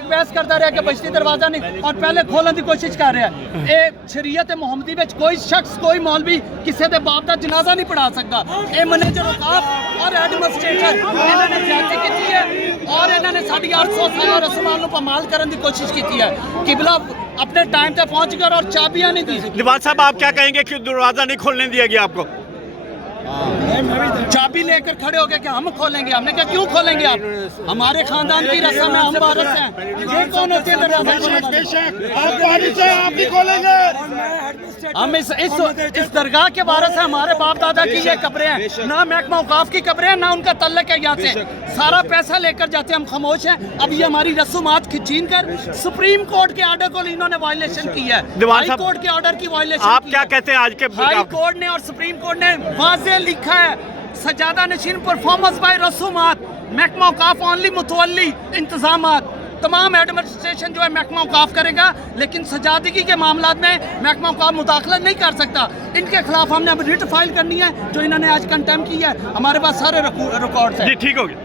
تک بحث کرتا رہا کہ بشتی دروازہ نہیں اور پہلے کھولنے کی کوشش کر رہا ہے. اے شریعت محمدی وچ کوئی شخص کوئی مولوی کسی دے باپ دا جنازہ نہیں پڑھا سکتا. اے منیجر اوقاف اور ایڈمنسٹریٹر انہوں نے زیادتی کی ہے اور انہوں نے 850 سال رسومات نو پامال کرنے کی کوشش کی ہے. قبلہ اپنے ٹائم تے پہنچ کر اور چابیاں نہیں دی. لیوان صاحب آپ کیا کہیں گے کہ دروازہ نہیں کھولنے دیا گیا آپ کو؟ چابی لے کر کھڑے ہو گئے کہ ہم کھولیں گے. ہم نے کہا کیوں کھولیں گے آپ؟ ہمارے خاندان کی رسم ہے, ہم وارث ہیں. یہ کون ہوتے ہیں دروازہ کھولنے والے؟ ہم اس درگاہ کے وارث ہیں. ہمارے باپ دادا کی یہ قبریں ہیں, نہ محکمہ اوقاف کی قبریں ہیں, نہ ان کا تعلق ہے یہاں سے. سارا پیسہ لے کر جاتے ہیں, ہم خاموش ہیں. اب یہ ہماری رسومات کھینچین کر سپریم کورٹ کے آرڈر کو انہوں نے وائلیشن کی ہے. ہائی کورٹ کے آرڈر کی وائلیشن. آپ کیا کہتے ہیں آج کے ہائی کورٹ نے اور سپریم کورٹ نے واضح لکھا ہے سجادہ نشین پرفارمنس بائی رسومات, محکمہ اوقاف اونلی متولی انتظامات. تمام ایڈمنسٹریشن جو ہے محکمہ اوقاف کرے گا, لیکن سجادگی کے معاملات میں محکمہ اوقاف مداخلت نہیں کر سکتا. ان کے خلاف ہم نے اب ریٹ فائل کرنی ہے جو انہوں نے آج کنٹیم کی ہے. ہمارے پاس سارے ریکارڈز ہیں. جی ٹھیک ہو گیا.